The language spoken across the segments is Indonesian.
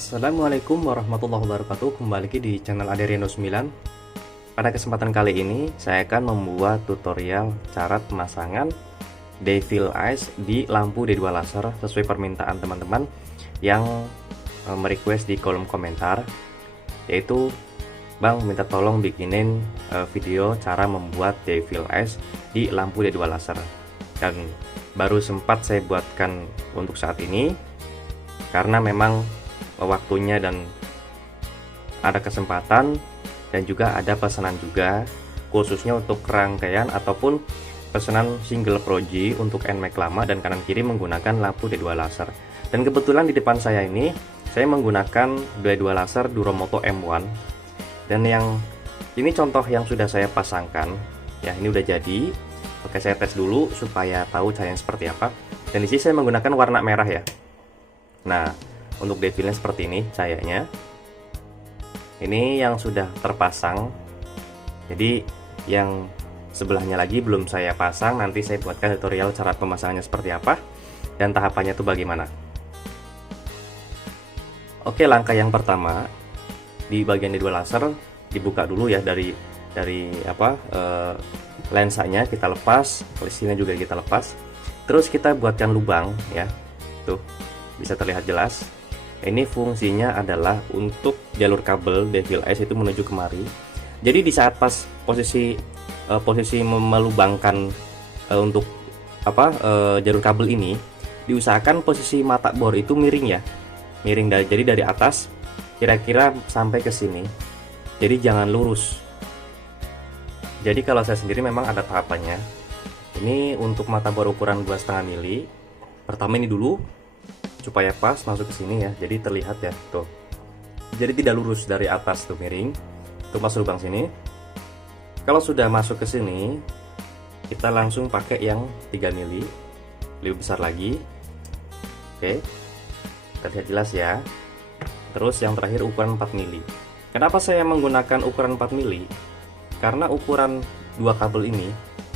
Assalamualaikum warahmatullahi wabarakatuh. Kembali lagi di channel Aderiano 9. Pada kesempatan kali ini saya akan membuat tutorial cara pemasangan Devil Eyes di lampu D2 laser sesuai permintaan teman-teman yang merequest di kolom komentar, yaitu Bang minta tolong bikinin video cara membuat Devil Eyes di lampu D2 laser. Dan baru sempat saya buatkan untuk saat ini karena memang waktunya dan ada kesempatan, dan juga ada pesanan juga khususnya untuk rangkaian ataupun pesanan single proji untuk NMAX lama dan kanan kiri menggunakan lampu D2 laser. Dan kebetulan di depan saya ini saya menggunakan D2 laser Duromoto M1, dan yang ini contoh yang sudah saya pasangkan ya, ini udah jadi. Oke, saya tes dulu supaya tahu caranya seperti apa. Dan di sini saya menggunakan warna merah ya. Nah, untuk devilnya seperti ini cahayanya. Ini yang sudah terpasang. Jadi yang sebelahnya lagi belum saya pasang. Nanti saya buatkan tutorial cara pemasangannya seperti apa dan tahapannya itu bagaimana. Oke, langkah yang pertama di bagian D2 laser dibuka dulu ya dari lensanya kita lepas, listnya juga kita lepas. Terus kita buatkan lubang ya. Tuh, bisa terlihat jelas. Ini fungsinya adalah untuk jalur kabel Devil Eyes itu menuju kemari. Jadi di saat pas posisi melubangkan untuk jalur kabel ini, diusahakan posisi mata bor itu miring ya, miring dari atas kira-kira sampai ke sini. Jadi jangan lurus. Jadi kalau saya sendiri memang ada tahapannya. Ini untuk mata bor ukuran 2,5 mili. Pertama ini dulu, supaya pas masuk ke sini ya, jadi terlihat ya tuh, jadi tidak lurus dari atas tuh, miring tuh masuk lubang sini. Kalau sudah masuk ke sini, kita langsung pakai yang 3 mili, lebih besar lagi. Oke, terlihat jelas ya. Terus yang terakhir ukuran 4 mili. Kenapa saya menggunakan ukuran 4 mili? Karena ukuran dua kabel ini,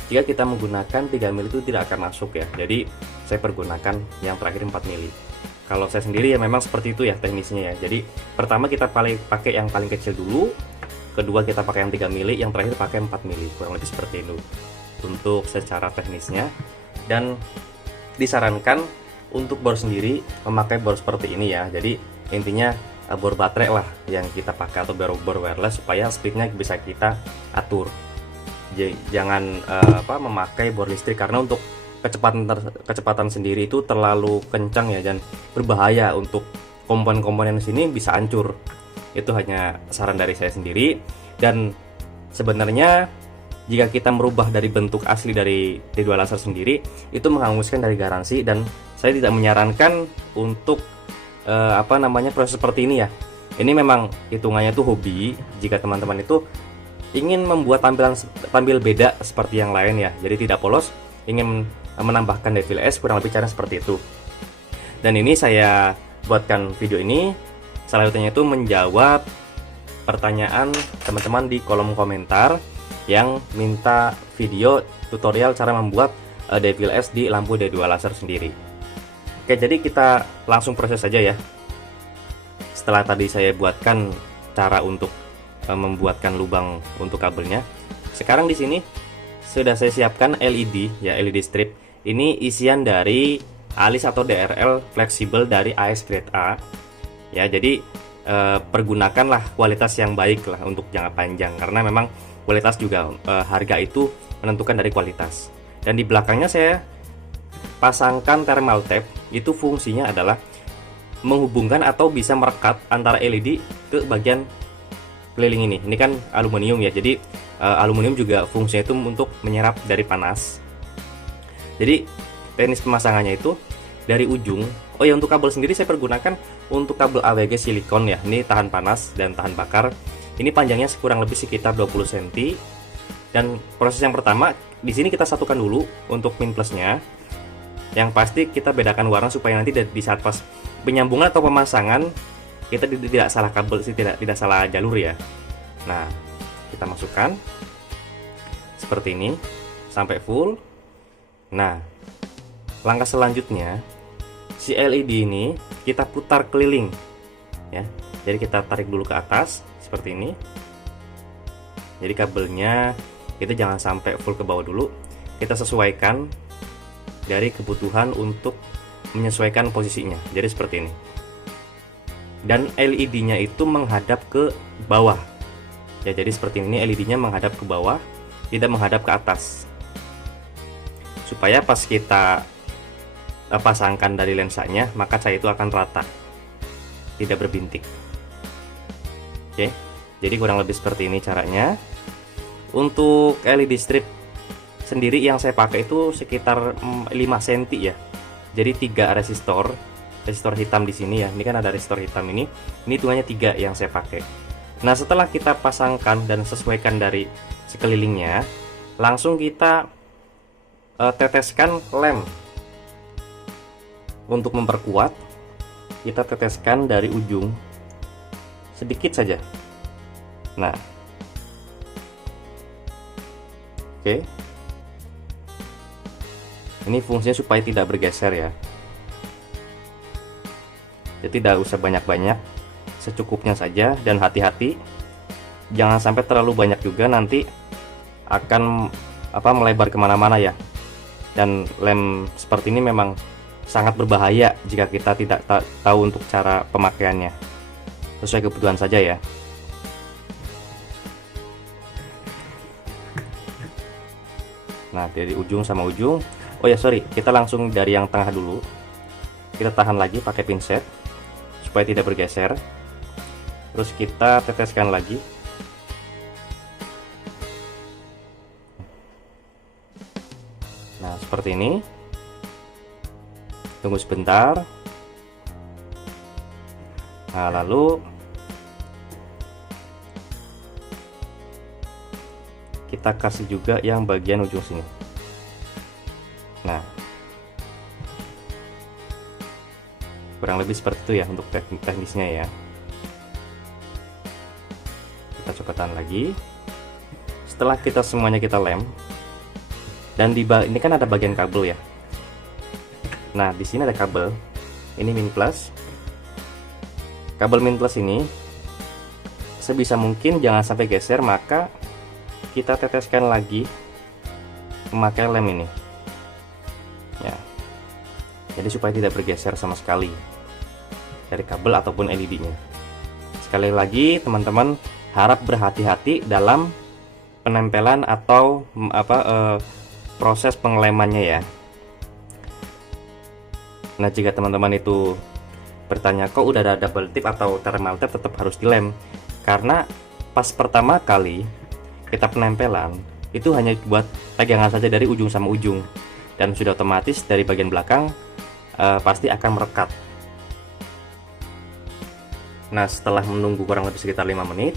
jika kita menggunakan 3 mili itu tidak akan masuk ya. Jadi saya pergunakan yang terakhir 4 mili. Kalau saya sendiri ya memang seperti itu ya teknisnya ya. Jadi pertama kita pakai yang paling kecil dulu, kedua kita pakai yang 3 mili, yang terakhir pakai 4 mili. Kurang lebih seperti itu untuk secara teknisnya. Dan disarankan untuk bor sendiri memakai bor seperti ini ya. Jadi intinya bor baterai lah yang kita pakai atau bor wireless supaya speednya bisa kita atur. Jangan memakai bor listrik, karena untuk kecepatan sendiri itu terlalu kencang ya, dan berbahaya untuk komponen-komponen sini bisa hancur. Itu hanya saran dari saya sendiri. Dan sebenarnya jika kita merubah dari bentuk asli dari D2 laser sendiri, itu menghanguskan dari garansi, dan saya tidak menyarankan untuk proses seperti ini ya. Ini memang hitungannya tuh hobi. Jika teman-teman itu ingin membuat tampil beda seperti yang lain ya, jadi tidak polos, ingin menambahkan Devil Eyes, kurang lebih cara seperti itu. Dan ini saya buatkan video ini selanjutnya itu menjawab pertanyaan teman-teman di kolom komentar yang minta video tutorial cara membuat Devil Eyes di lampu D2 laser sendiri. Oke, jadi kita langsung proses saja ya. Setelah tadi saya buatkan cara untuk membuatkan lubang untuk kabelnya, sekarang di sini sudah saya siapkan LED ya, LED strip. Ini isian dari alis atau DRL fleksibel dari AS Grade A ya. Jadi pergunakanlah kualitas yang baik lah untuk jangka panjang, karena memang kualitas juga harga itu menentukan dari kualitas. Dan di belakangnya saya pasangkan thermal tape. Itu fungsinya adalah menghubungkan atau bisa merekat antara LED ke bagian keliling ini. Ini kan aluminium ya, jadi aluminium juga fungsinya itu untuk menyerap dari panas. Jadi teknis pemasangannya itu dari ujung. Oh ya, untuk kabel sendiri saya pergunakan untuk kabel AWG silikon ya. Ini tahan panas dan tahan bakar. Ini panjangnya kurang lebih sekitar 20 cm. Dan proses yang pertama di sini kita satukan dulu untuk min plusnya. Yang pasti kita bedakan warna supaya nanti di saat pas penyambungan atau pemasangan kita tidak salah kabel sih, tidak salah jalur ya. Nah, kita masukkan seperti ini sampai full. Nah, langkah selanjutnya si LED ini kita putar keliling ya. Jadi kita tarik dulu ke atas seperti ini. Jadi kabelnya kita jangan sampai full ke bawah dulu, kita sesuaikan dari kebutuhan untuk menyesuaikan posisinya. Jadi seperti ini. Dan LED-nya itu menghadap ke bawah. Ya, jadi seperti ini, LED-nya menghadap ke bawah, tidak menghadap ke atas. Supaya pas kita pasangkan dari lensanya, maka cahaya itu akan rata, tidak berbintik. Oke, jadi kurang lebih seperti ini caranya. Untuk LED strip sendiri yang saya pakai itu sekitar 5 cm ya. Jadi 3 resistor hitam di sini ya. Ini kan ada resistor hitam ini hitungannya 3 yang saya pakai. Nah, setelah kita pasangkan dan sesuaikan dari sekelilingnya, langsung kita teteskan lem. Untuk memperkuat, kita teteskan dari ujung sedikit saja. Nah, oke. Ini fungsinya supaya tidak bergeser ya. Jadi tidak usah banyak-banyak, secukupnya saja, dan hati-hati jangan sampai terlalu banyak juga, nanti akan melebar kemana-mana ya. Dan lem seperti ini memang sangat berbahaya jika kita tidak tahu untuk cara pemakaiannya. Sesuai kebutuhan saja ya. Nah, dari ujung sama ujung. Oh ya, sorry, kita langsung dari yang tengah dulu. Kita tahan lagi pakai pinset supaya tidak bergeser. Terus kita teteskan lagi. Nah, seperti ini. Tunggu sebentar. Nah, lalu kita kasih juga yang bagian ujung sini. Nah, kurang lebih seperti itu ya untuk teknisnya ya. Kita coba tahan lagi. Setelah kita semuanya kita lem, dan ini kan ada bagian kabel ya. Nah, di sini ada kabel. Ini min plus. Kabel min plus ini sebisa mungkin jangan sampai geser, maka kita teteskan lagi memakai lem ini. Ya. Jadi supaya tidak bergeser sama sekali dari kabel ataupun LED-nya. Sekali lagi, teman-teman harap berhati-hati dalam penempelan atau proses pengelemannya ya. Nah, jika teman-teman itu bertanya kok udah ada double tip atau thermal tape tetap harus dilem, karena pas pertama kali kita penempelan itu hanya buat pegangan saja dari ujung sama ujung, dan sudah otomatis dari bagian belakang pasti akan merekat. Nah, setelah menunggu kurang lebih sekitar 5 menit,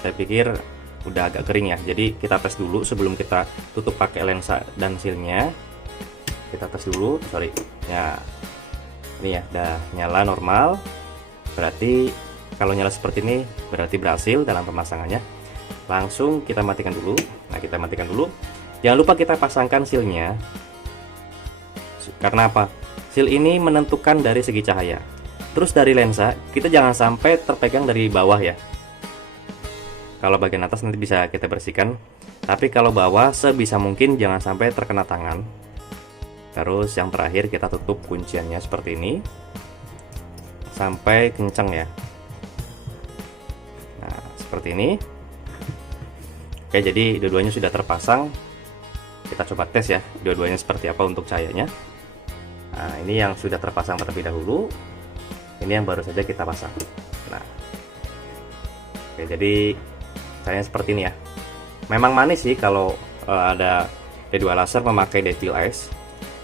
saya pikir udah agak kering ya. Jadi kita tes dulu sebelum kita tutup pakai lensa dan sealnya. Kita tes dulu, sorry ya. Ini ya udah nyala normal, berarti kalau nyala seperti ini berarti berhasil dalam pemasangannya. Langsung kita matikan dulu. Nah, kita matikan dulu. Jangan lupa kita pasangkan sealnya. Karena apa? Seal ini menentukan dari segi cahaya. Terus dari lensa kita jangan sampai terpegang dari bawah ya. Kalau bagian atas nanti bisa kita bersihkan, tapi kalau bawah sebisa mungkin jangan sampai terkena tangan. Terus yang terakhir kita tutup kunciannya seperti ini sampai kencang ya. Nah, seperti ini. Oke, jadi dua-duanya sudah terpasang. Kita coba tes ya, dua-duanya seperti apa untuk cahayanya. Nah, ini yang sudah terpasang terlebih dahulu. Ini yang baru saja kita pasang. Nah, oke, jadi cahayanya seperti ini ya. Memang manis sih kalau ada D2 laser memakai Devil Eyes.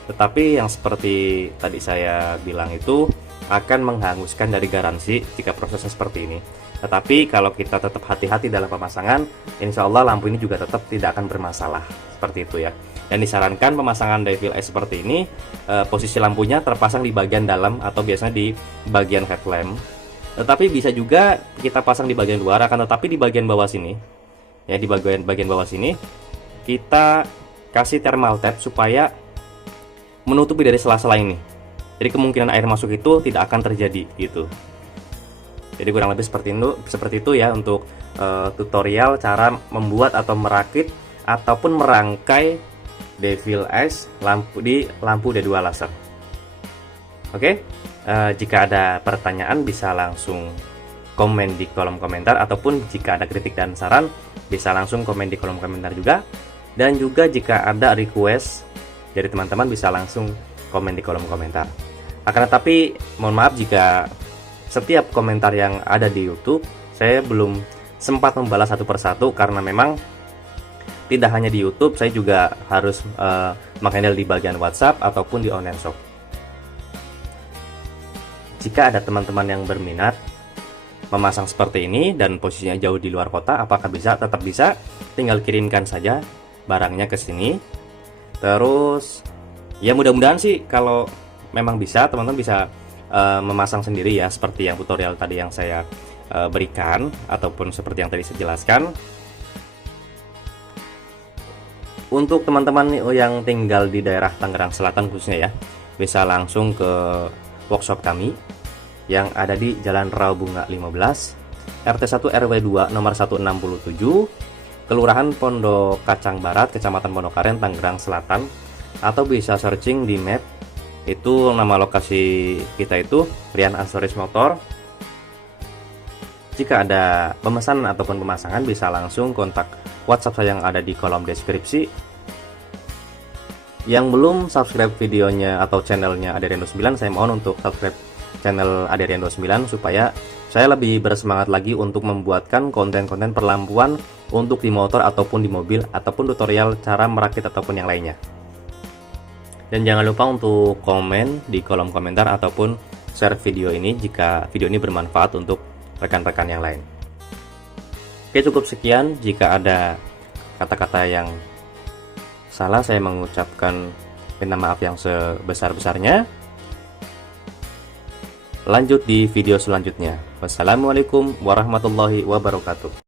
Tetapi yang seperti tadi saya bilang itu akan menghanguskan dari garansi jika prosesnya seperti ini. Tetapi kalau kita tetap hati-hati dalam pemasangan, insya Allah lampu ini juga tetap tidak akan bermasalah. Seperti itu ya. Dan disarankan pemasangan Devil Eyes seperti ini, posisi lampunya terpasang di bagian dalam atau biasanya di bagian headlamp. Tetapi bisa juga kita pasang di bagian luar, akan tetapi di bagian bawah sini, ya di bagian bawah sini kita kasih thermal tape supaya menutupi dari sela-sela ini. Jadi kemungkinan air masuk itu tidak akan terjadi gitu. Jadi kurang lebih seperti itu ya untuk tutorial cara membuat atau merakit ataupun merangkai Devil Eyes lampu D2 laser. Oke, jika ada pertanyaan bisa langsung komen di kolom komentar, ataupun jika ada kritik dan saran bisa langsung komen di kolom komentar juga. Dan juga jika ada request dari teman-teman bisa langsung komen di kolom komentar. Akan tetapi mohon maaf jika setiap komentar yang ada di YouTube saya belum sempat membalas satu persatu, karena memang tidak hanya di YouTube, saya juga harus menghandle di bagian WhatsApp ataupun di online shop. Jika ada teman-teman yang berminat memasang seperti ini dan posisinya jauh di luar kota, apakah bisa? Tetap bisa, tinggal kirimkan saja barangnya ke sini. Terus ya mudah-mudahan sih kalau memang bisa, teman-teman bisa memasang sendiri ya, seperti yang tutorial tadi yang saya berikan, ataupun seperti yang tadi saya jelaskan. Untuk teman-teman yang tinggal di daerah Tangerang Selatan khususnya ya, bisa langsung ke workshop kami yang ada di Jalan Rawabunga 15, RT 1 RW 2 nomor 167, Kelurahan Pondok Kacang Barat, Kecamatan Pondokaren, Tangerang Selatan. Atau bisa searching di map, itu nama lokasi kita itu Rian Accessories Motor. Jika ada pemesanan ataupun pemasangan bisa langsung kontak WhatsApp saya yang ada di kolom deskripsi. Yang belum subscribe videonya atau channelnya Aderian 29, saya mohon untuk subscribe channel Aderian 29 supaya saya lebih bersemangat lagi untuk membuatkan konten-konten perlampuan untuk di motor ataupun di mobil, ataupun tutorial cara merakit ataupun yang lainnya. Dan jangan lupa untuk komen di kolom komentar ataupun share video ini jika video ini bermanfaat untuk rekan-rekan yang lain. Oke, cukup sekian. Jika ada kata-kata yang salah, saya mengucapkan minta maaf yang sebesar-besarnya. Lanjut di video selanjutnya. Wassalamualaikum warahmatullahi wabarakatuh.